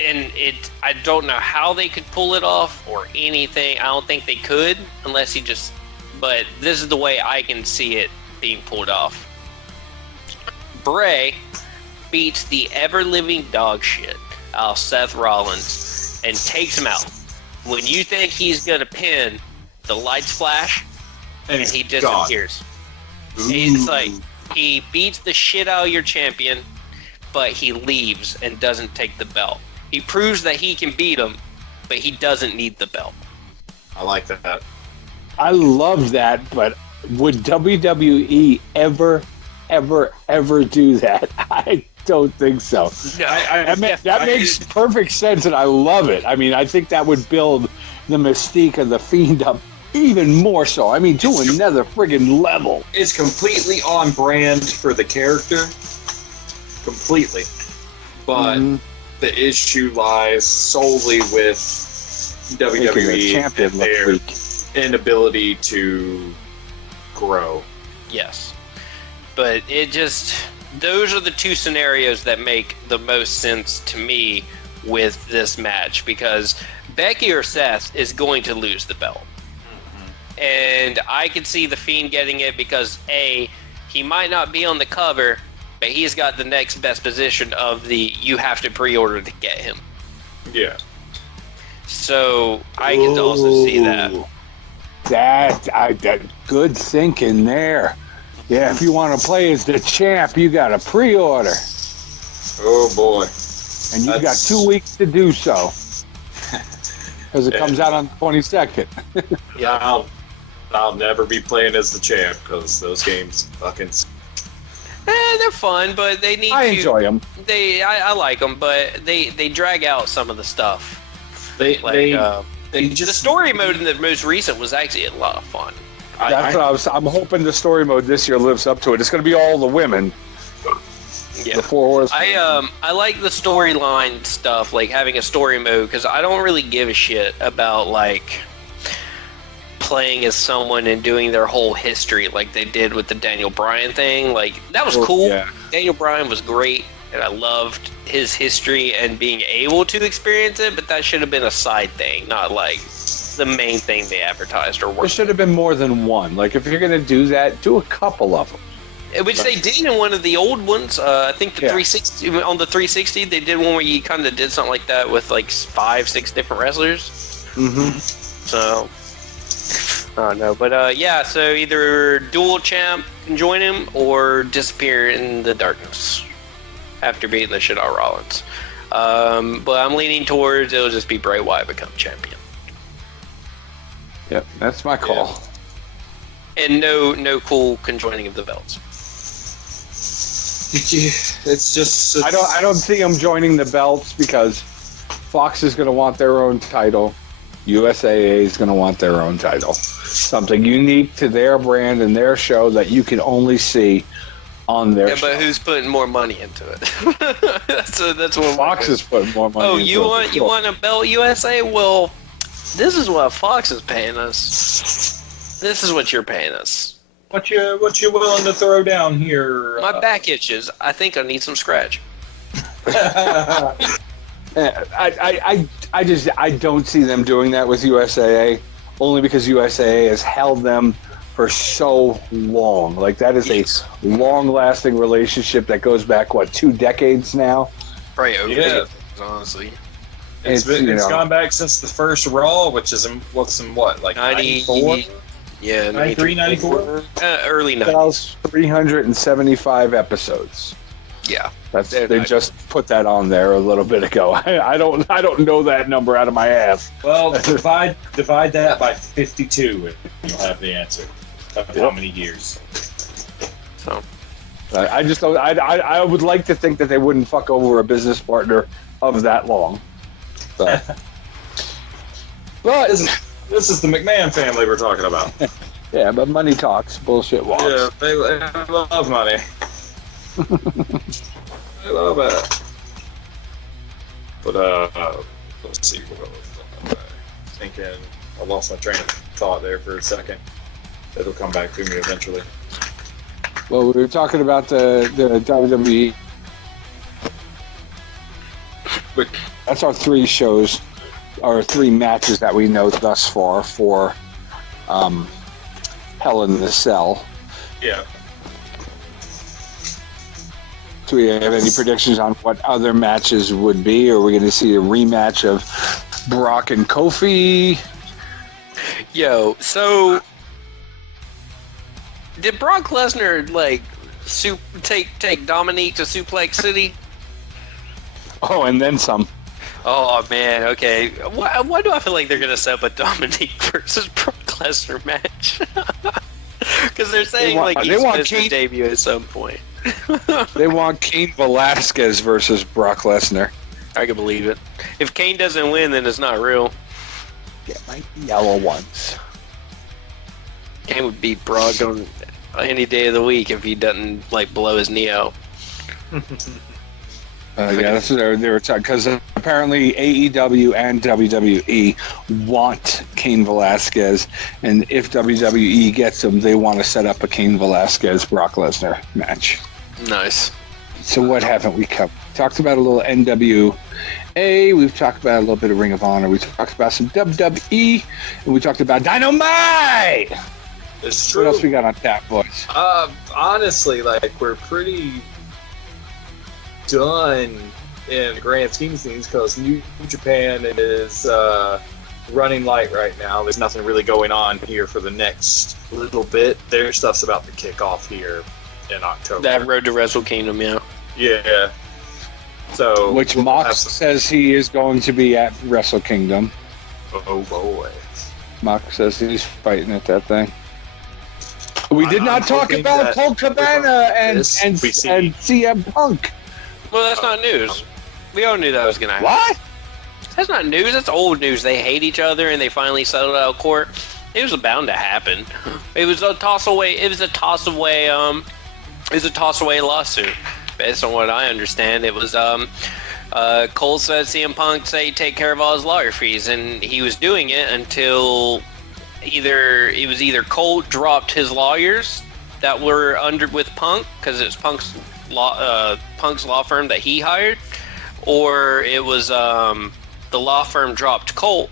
I don't know how they could pull it off or anything. I don't think they could unless but this is the way I can see it being pulled off. Bray beats the ever-living dog shit out of Seth Rollins and takes him out. When you think he's going to pin, the lights flash and he disappears. It's like he beats the shit out of your champion, but he leaves and doesn't take the belt. He proves that he can beat him, but he doesn't need the belt. I like that. I love that, but would WWE ever do that? I don't think so. No, that makes perfect sense, and I love it. I mean, I think that would build the mystique of the Fiend up even more so. I mean, to another friggin' level. It's completely on brand for the character. Completely. But the issue lies solely with WWE and their inability to grow. Yes. But those are the 2 scenarios that make the most sense to me with this match, because Becky or Seth is going to lose the belt. And I could see the Fiend getting it because, A, he might not be on the cover, but he's got the next best position of you have to pre-order to get him. Yeah. So I can also see that. That good thinking there. Yeah, if you want to play as the champ, you got to pre-order. Oh boy! And you got 2 weeks to do so, because it comes out on the 22nd. Yeah, I'll never be playing as the champ because those games fucking. They're fun, but they need. I enjoy them. I like them, but they drag out some of the stuff. The story mode in the most recent was actually a lot of fun. I'm hoping the story mode this year lives up to it. It's going to be all the women. Yeah. The 4 Horsemen. I like the storyline stuff, like having a story mode, because I don't really give a shit about like playing as someone and doing their whole history like they did with the Daniel Bryan thing. Like, that was cool. Yeah. Daniel Bryan was great, and I loved his history and being able to experience it, but that should have been a side thing, not like the main thing they advertised or worked. There should have been more than one. Like, if you're going to do that, do a couple of them. Which they did in one of the old ones. I think the 360, on the 360, they did one where you kind of did something like that with like 5-6 different wrestlers. Mm-hmm. So, I don't know. But yeah, so either dual champ can join him or disappear in the darkness after beating the shit out of Rollins. But I'm leaning towards it'll just be Bray Wyatt become champion. Yep, that's my call. Yeah. And no cool conjoining of the belts. It's just I don't see them joining the belts because Fox is going to want their own title. USAA is going to want their own title. Something unique to their brand and their show that you can only see on their show. But who's putting more money into it? that's what Fox is putting more money into it. You want a belt, USA? Well, this is what Fox is paying us. This is what you're paying us. What you willing to throw down here? My back itches. I think I need some scratch. I don't see them doing that with USAA, only because USAA has held them for so long. Like, that is a long-lasting relationship that goes back, 2 decades now? Probably over decades, honestly. It's gone back since the first Raw, which is in what, 94? Yeah, 93, 94? Early 90s. 375 episodes. Yeah. They just put that on there a little bit ago. I don't know that number out of my ass. Well, divide that by 52, and you'll have the answer of how many years. So I just don't. I would like to think that they wouldn't fuck over a business partner of that long. But this is the McMahon family we're talking about. Yeah, but money talks, bullshit walks. Yeah, they love money. I love it. But let's see what I was thinking. I lost my train of thought there for a second. It'll come back to me eventually. Well, we were talking about the WWE. That's our 3 shows, or 3 matches that we know thus far for Hell in the Cell. Yeah. Do we have any predictions on what other matches would be? Are we going to see a rematch of Brock and Kofi? Yo, so did Brock Lesnar take Dominique to Suplex City? Oh, and then some. Oh man, okay. Why do I feel like they're gonna set up a Dominique versus Brock Lesnar match? Because they're saying he's supposed to debut at some point. They want Cain Velasquez versus Brock Lesnar. I can believe it. If Kane doesn't win, then it's not real. Get my yellow ones. Kane would beat Brock on any day of the week if he doesn't blow his knee out. Yeah, that's what they were talking, because apparently AEW and WWE want Cain Velasquez, and if WWE gets him, they want to set up a Cain Velasquez Brock Lesnar match. Nice. So what haven't we covered? Talked about a little NWA. We've talked about a little bit of Ring of Honor. We talked about some WWE, and we talked about Dynamite. It's true. What else we got on tap, boys? Honestly, we're pretty done in the grand scheme of things because New Japan is running light right now. There's nothing really going on here for the next little bit. Their stuff's about to kick off here in October. That Road to Wrestle Kingdom, yeah. Yeah. So, which Mox says he is going to be at Wrestle Kingdom. Oh boy. Mox says he's fighting at that thing. We did not talk about Colt Cabana and CM Punk. Well, that's not news. We all knew that was going to happen. What? That's not news. That's old news. They hate each other, and they finally settled out of court. It was bound to happen. It was a toss-away. It was a toss-away. Lawsuit. Based on what I understand, it was Cole said CM Punk say take care of all his lawyer fees, and he was doing it until either Cole dropped his lawyers that were under with Punk because it's Punk's law firm that he hired, or it was the law firm dropped Colt,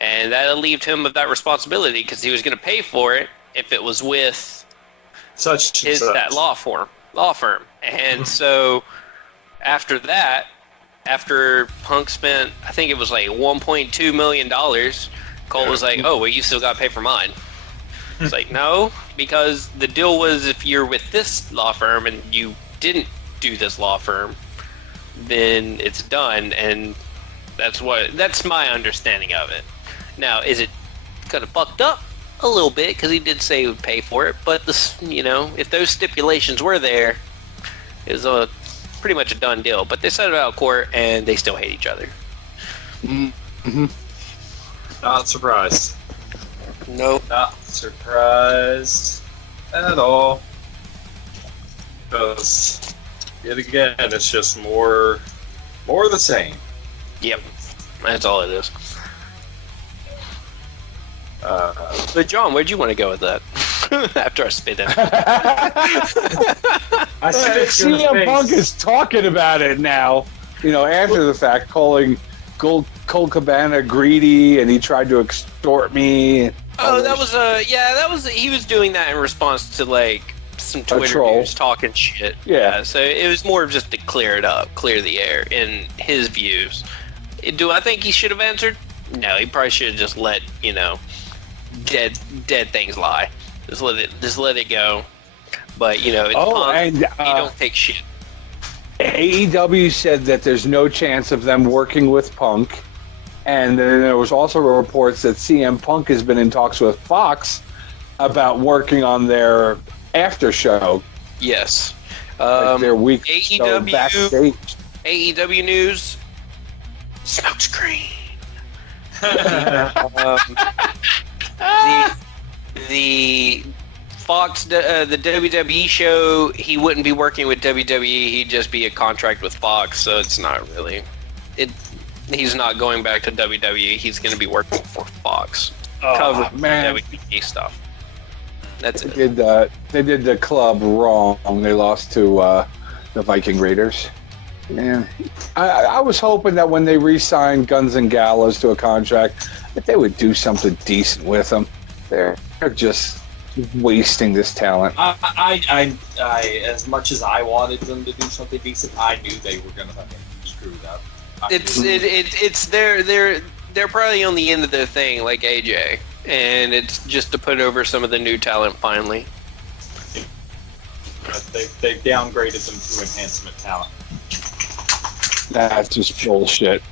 and that relieved him of that responsibility because he was going to pay for it if it was with that law firm. And so after that, after Punk spent, I think it was $1.2 million, Colt was like, oh, well, you still got to pay for mine. It's like, no, because the deal was if you're with this law firm and you didn't do this law firm, then it's done, and that's my understanding of it. Now, is it kind of fucked up? A little bit, because he did say he would pay for it, but if those stipulations were there, it was pretty much a done deal. But they settled out of court, and they still hate each other. Mm-hmm. Not surprised. Nope. Not surprised at all. Because, yet again, it's just more of the same. Yep. That's all it is. But John, where'd you want to go with that? After I spit it. I CM Punk is talking about it now. After the fact, calling Colt Cabana greedy, and he tried to extort me. Oh, that was he was doing that in response to some Twitter news talking shit. Yeah. So it was more of just to clear it up, clear the air in his views. Do I think he should have answered? No, he probably should have just let dead things lie. Just let it go. But it's Punk. And, he don't take shit. AEW said that there's no chance of them working with Punk. And then there was also reports that CM Punk has been in talks with Fox about working on their after show. Yes. Like their week AEW, backstage. AEW news. Smokescreen. The Fox, the WWE show, he wouldn't be working with WWE. He'd just be a contract with Fox. So it's not really. He's not going back to WWE. He's going to be working for Fox. Cover WWE stuff. That's it. They did the club wrong. They lost to the Viking Raiders. Man, I was hoping that when they re-signed Guns and Gallows to a contract, that they would do something decent with them. They're just wasting this talent. I as much as I wanted them to do something decent, I knew they were going to fucking screw it up. They're probably on the end of their thing, like AJ, and it's just to put over some of the new talent finally. They've downgraded them to enhancement talent. That's just bullshit.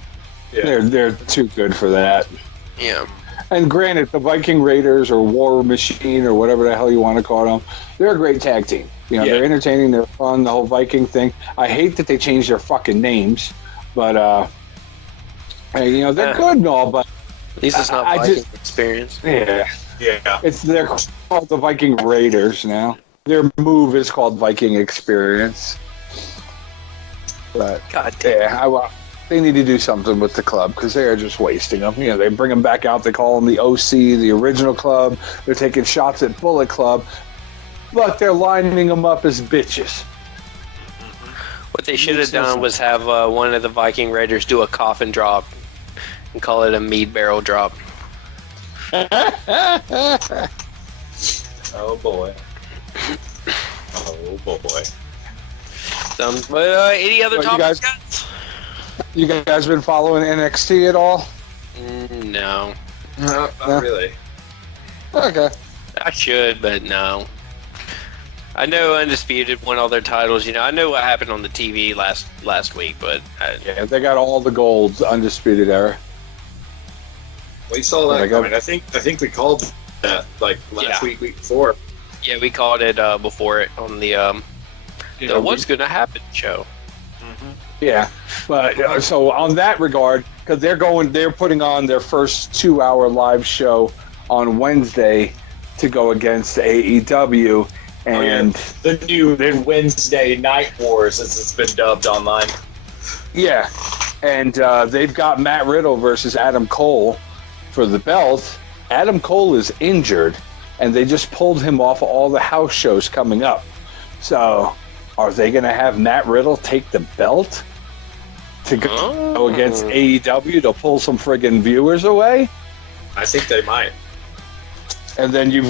Yeah. They're too good for that. Yeah. And granted, the Viking Raiders or War Machine or whatever the hell you want to call them, they're a great tag team. You know, they're entertaining, they're fun, the whole Viking thing. I hate that they changed their fucking names, but hey, you know, they're good and all, but at least it's not Viking Experience. Yeah. Yeah. They're called the Viking Raiders now. Their move is called Viking Experience. But God damn. They need to do something with the club because they are just wasting them. You know, they bring them back out. They call them the OC, the original club. They're taking shots at Bullet Club, but they're lining them up as bitches. What they should have done was have one of the Viking Raiders do a coffin drop and call it a mead barrel drop. Oh boy. Oh boy. Any other topics, guys? You guys been following NXT at all? No. No, not really. Okay. I should, but no. I know Undisputed won all their titles. You know, I know what happened on the TV last week, but yeah, they got all the golds, Undisputed Era. We saw that coming. I think we called that like last week before. Yeah, we called it before it on the What's Gonna Happen show. Mm-hmm. Yeah, but so on that regard, because they're putting on their first 2-hour live show on Wednesday to go against AEW, and the new Wednesday Night Wars, as it's been dubbed online. Yeah, and they've got Matt Riddle versus Adam Cole for the belt. Adam Cole is injured, and they just pulled him off of all the house shows coming up. So, are they going to have Matt Riddle take the belt to go against AEW to pull some friggin' viewers away? I think they might. And then you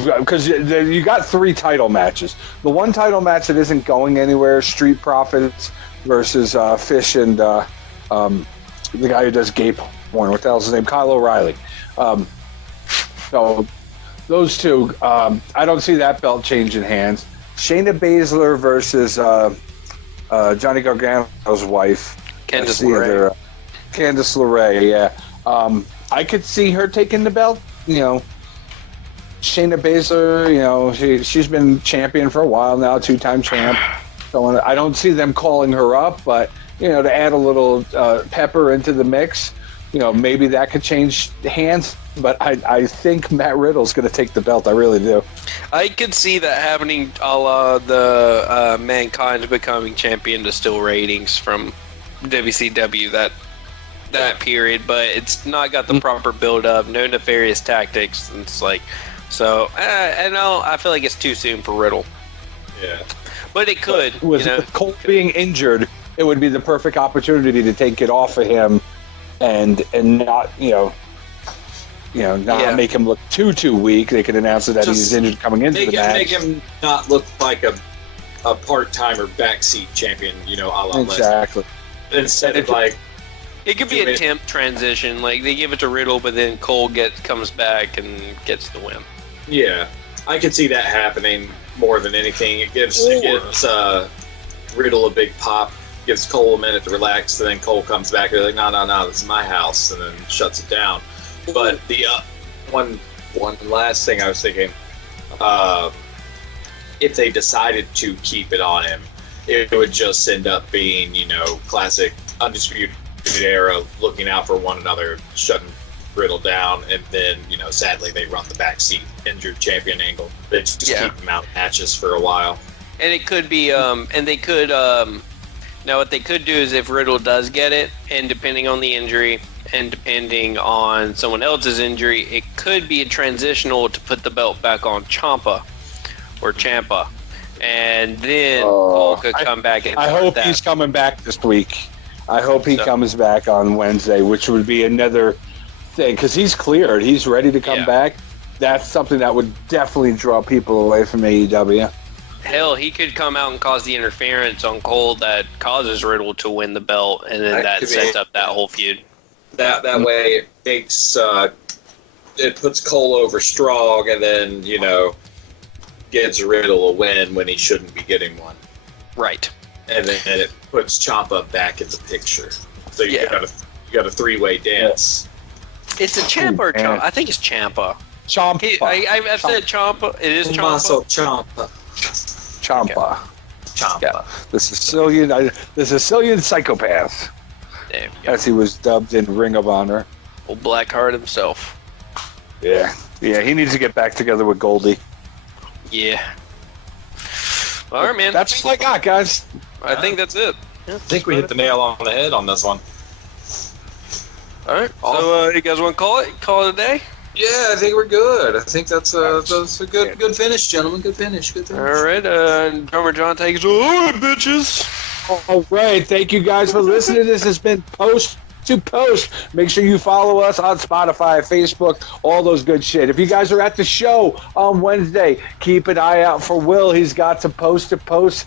got 3 title matches. The one title match that isn't going anywhere, Street Profits versus Fish and the guy who does Gay Porn. What the hell's his name? Kyle O'Reilly. So those two, I don't see that belt changing hands. Shayna Baszler versus Johnny Gargano's wife. Candice LeRae. Candice LeRae, yeah. I could see her taking the belt, you know. Shayna Baszler, you know, she's been champion for a while now, 2-time champ. So I don't see them calling her up, but, you know, to add a little pepper into the mix, you know, maybe that could change hands. But I think Matt Riddle's going to take the belt. I really do. I could see that happening a la the Mankind becoming champion to steal ratings from WCW that period, but it's not got the proper build-up, no nefarious tactics. And it's like, so, I feel like it's too soon for Riddle. Yeah. But it could. With Cole being injured, it would be the perfect opportunity to take it off of him and not, not make him look too weak. They could announce that he's injured coming into the match. Make him not look like a part-time or backseat champion, a la exactly. Lesnar. Instead of like... It could be a temp transition. Like, they give it to Riddle, but then Cole comes back and gets the win. Yeah. I could see that happening more than anything. It gives Riddle a big pop gives Cole a minute to relax, and then Cole comes back and they're like, no, this is my house, and then shuts it down. But the one last thing I was thinking, if they decided to keep it on him, it would just end up being, classic Undisputed Era looking out for one another, shutting Riddle down, and then, sadly they run the backseat injured champion angle. They just keep him out of matches for a while. And it could be, and they could, now what they could do is if Riddle does get it, and depending on the injury, and depending on someone else's injury, it could be a transitional to put the belt back on Ciampa, and then Cole could come back and I hope he's coming back this week. I hope he comes back on Wednesday, which would be another thing, because he's cleared. He's ready to come back. That's something that would definitely draw people away from AEW. Hell, he could come out and cause the interference on Cole that causes Riddle to win the belt, and then that sets up that whole feud. That way it makes it puts Cole over strong, and then gets Riddle a win when he shouldn't be getting one. Right. And then it puts Ciampa back in the picture. So you got a 3-way dance. It's a Ciampa or Ciampa? I think it's Ciampa. Ciampa. I've said Ciampa. It is Ciampa. Tommaso Ciampa. Ciampa. Ciampa. Yeah. The Sicilian psychopath, as he was dubbed in Ring of Honor. Old Blackheart himself. Yeah, he needs to get back together with Goldie. Yeah. All right, man. That's all I got, guys. I think that's it. I think we hit the nail on the head on this one. All right. So, you guys want to call it a day? Yeah, I think we're good. I think that's a good finish, gentlemen. Good finish. All right. Drummer John takes it. All right, bitches. All right. Thank you guys for listening. This has been Post to Post. Make sure you follow us on Spotify, Facebook, all those good shit. If you guys are at the show on Wednesday, keep an eye out for Will. He's got some Post to Post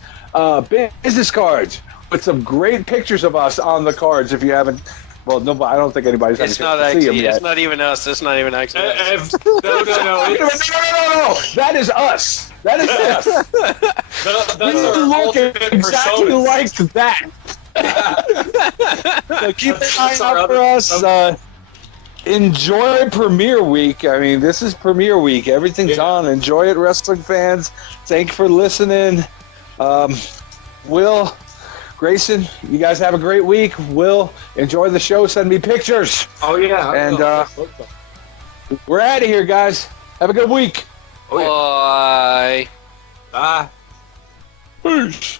business cards with some great pictures of us on the cards. If you haven't, well, no, I don't think anybody's had a chance to see them yet. It's not even us. It's not even actually us. No. That is us. That is us. We look exactly like that. So keep an eye out for us. Enjoy Premiere Week. I mean, this is Premiere Week. Everything's on. Enjoy it, wrestling fans. Thank you for listening. Will, Grayson, you guys have a great week. Will, enjoy the show. Send me pictures. Oh, yeah. And we're out of here, guys. Have a good week. Bye. Bye. Peace.